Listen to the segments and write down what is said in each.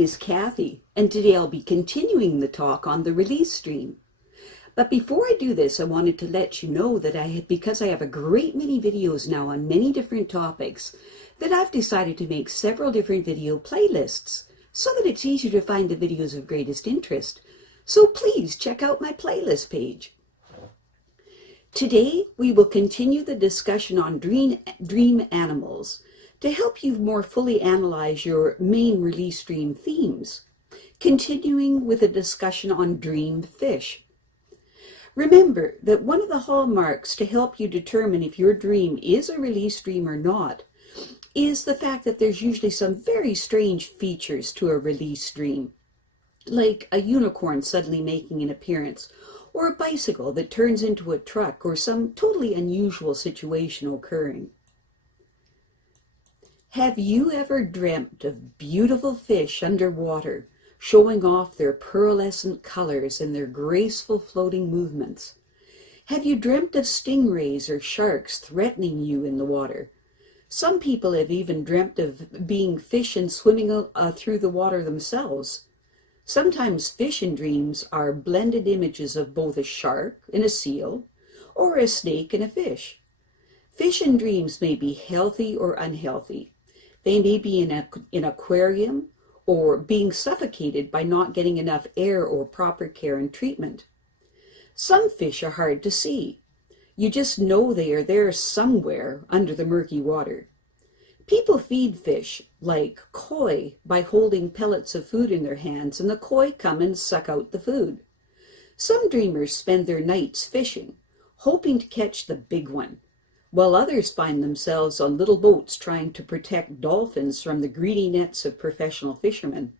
name is Kathy, and today I'll be continuing the talk on the release stream. But before I do this, I wanted to let you know that because I have a great many videos now on many different topics, that I've decided to make several different video playlists so that it's easier to find the videos of greatest interest. So please check out my playlist page. Today, we will continue the discussion on dream animals to help you more fully analyze your main release stream themes, continuing with a discussion on dream fish. Remember that one of the hallmarks to help you determine if your dream is a release dream or not is the fact that there's usually some very strange features to a release dream, like a unicorn suddenly making an appearance, or a bicycle that turns into a truck, or some totally unusual situation occurring. Have you ever dreamt of beautiful fish underwater, showing off their pearlescent colors and their graceful floating movements? Have you dreamt of stingrays or sharks threatening you in the water? Some people have even dreamt of being fish and swimming through the water themselves. Sometimes fish in dreams are blended images of both a shark and a seal, or a snake and a fish. Fish in dreams may be healthy or unhealthy. They may be in an aquarium or being suffocated by not getting enough air or proper care and treatment. Some fish are hard to see. You just know they are there somewhere under the murky water. People feed fish, like koi, by holding pellets of food in their hands, and the koi come and suck out the food. Some dreamers spend their nights fishing, hoping to catch the big one, while others find themselves on little boats trying to protect dolphins from the greedy nets of professional fishermen.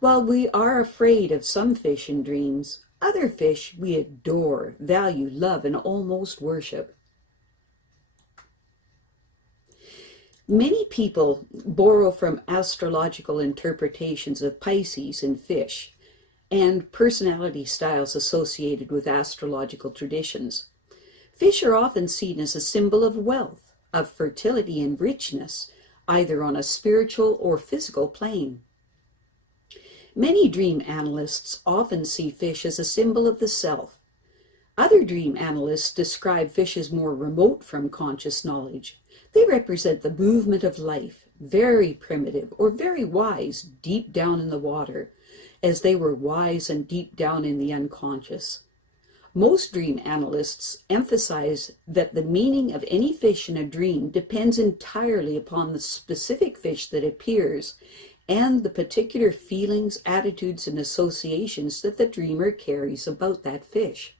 While we are afraid of some fish in dreams, other fish we adore, value, love, and almost worship. Many people borrow from astrological interpretations of Pisces and fish, and personality styles associated with astrological traditions. Fish are often seen as a symbol of wealth, of fertility and richness, either on a spiritual or physical plane. Many dream analysts often see fish as a symbol of the self. Other dream analysts describe fish as more remote from conscious knowledge. They represent the movement of life, very primitive or very wise deep down in the water, as they were wise and deep down in the unconscious. Most dream analysts emphasize that the meaning of any fish in a dream depends entirely upon the specific fish that appears and the particular feelings, attitudes, and associations that the dreamer carries about that fish.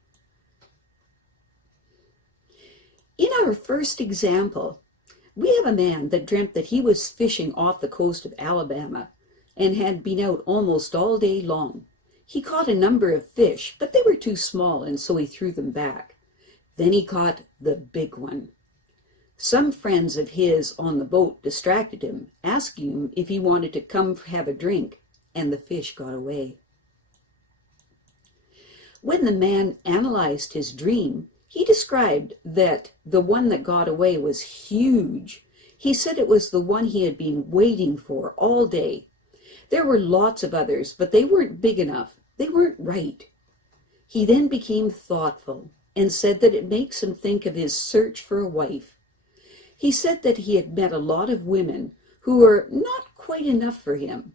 In our first example, we have a man that dreamt that he was fishing off the coast of Alabama and had been out almost all day long. He caught a number of fish, but they were too small, and so he threw them back. Then he caught the big one. Some friends of his on the boat distracted him, asking him if he wanted to come have a drink, and the fish got away. When the man analyzed his dream, he described that the one that got away was huge. He said it was the one he had been waiting for all day. There were lots of others, but they weren't big enough. They weren't right. He then became thoughtful and said that it makes him think of his search for a wife. He said that he had met a lot of women who were not quite enough for him.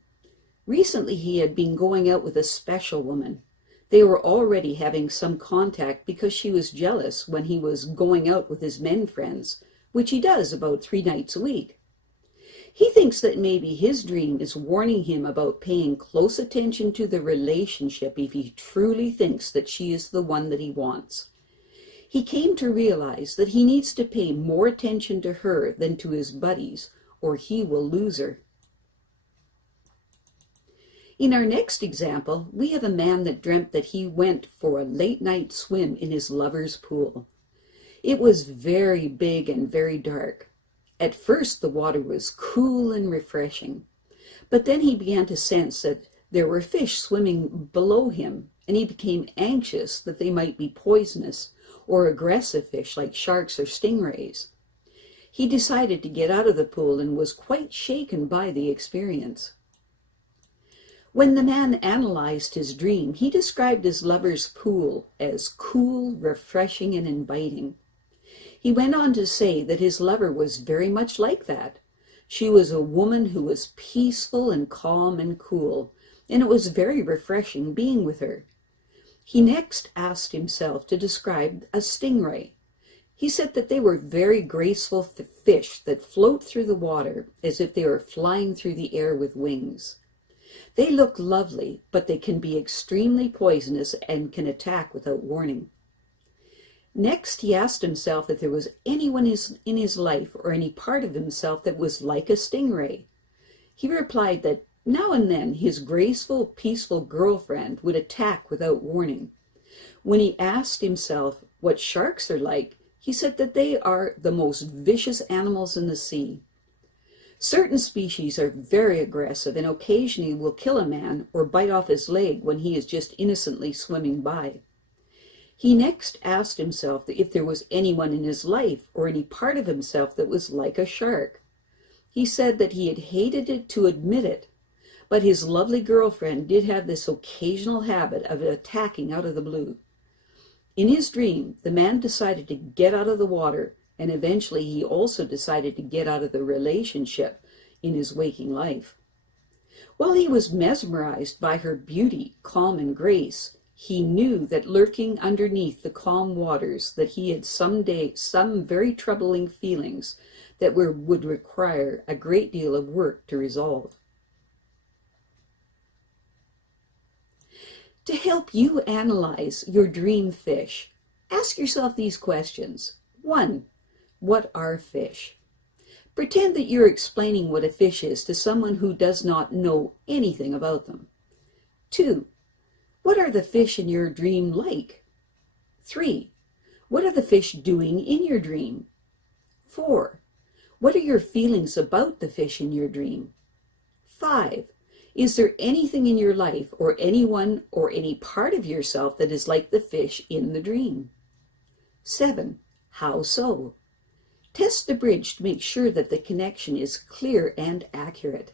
Recently, he had been going out with a special woman. They were already having some contact because she was jealous when he was going out with his men friends, which he does about 3 nights a week. He thinks that maybe his dream is warning him about paying close attention to the relationship if he truly thinks that she is the one that he wants. He came to realize that he needs to pay more attention to her than to his buddies, or he will lose her. In our next example, we have a man that dreamt that he went for a late-night swim in his lover's pool. It was very big and very dark. At first, the water was cool and refreshing, but then he began to sense that there were fish swimming below him, and he became anxious that they might be poisonous or aggressive fish like sharks or stingrays. He decided to get out of the pool and was quite shaken by the experience. When the man analyzed his dream, he described his lover's pool as cool, refreshing, and inviting. He went on to say that his lover was very much like that. She was a woman who was peaceful and calm and cool, and it was very refreshing being with her. He next asked himself to describe a stingray. He said that they were very graceful fish that float through the water as if they were flying through the air with wings. They look lovely, but they can be extremely poisonous and can attack without warning. Next, he asked himself if there was anyone in his life or any part of himself that was like a stingray. He replied that now and then his graceful, peaceful girlfriend would attack without warning. When he asked himself what sharks are like, he said that they are the most vicious animals in the sea. Certain species are very aggressive and occasionally will kill a man or bite off his leg when he is just innocently swimming by. He next asked himself if there was anyone in his life or any part of himself that was like a shark. He said that he had hated it to admit it, but his lovely girlfriend did have this occasional habit of attacking out of the blue. In his dream, the man decided to get out of the water, and eventually he also decided to get out of the relationship in his waking life. While he was mesmerized by her beauty, calm, and grace, he knew that lurking underneath the calm waters that he had someday some very troubling feelings that would require a great deal of work to resolve. To help you analyze your dream fish, ask yourself these questions. 1. What are fish? Pretend that you're explaining what a fish is to someone who does not know anything about them. 2. What are the fish in your dream like? 3. What are the fish doing in your dream? 4. What are your feelings about the fish in your dream? 5. Is there anything in your life or anyone or any part of yourself that is like the fish in the dream? 7. How so? Test the bridge to make sure that the connection is clear and accurate.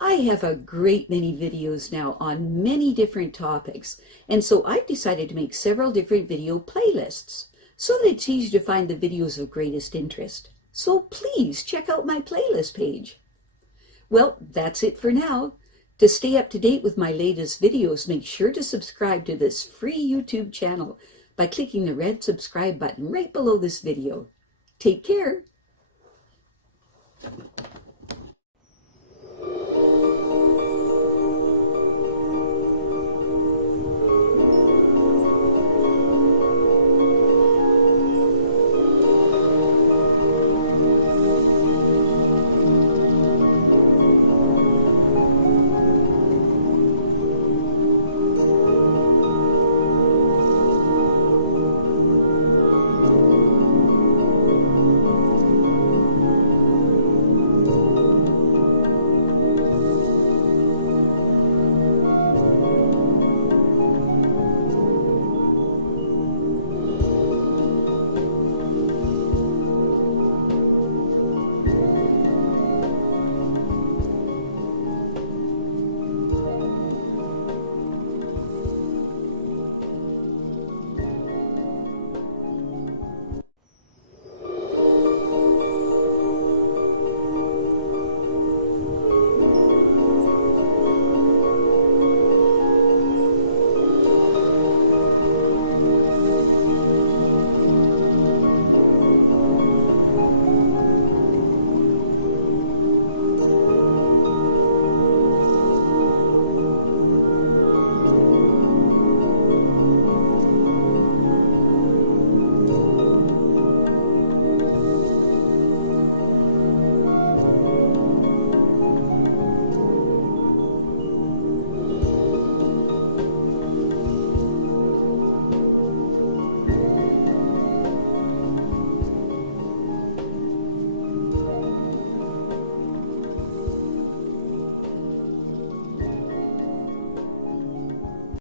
I have a great many videos now on many different topics, and so I've decided to make several different video playlists so that it's easy to find the videos of greatest interest. So please check out my playlist page. Well, that's it for now. To stay up to date with my latest videos, make sure to subscribe to this free YouTube channel by clicking the red subscribe button right below this video. Take care.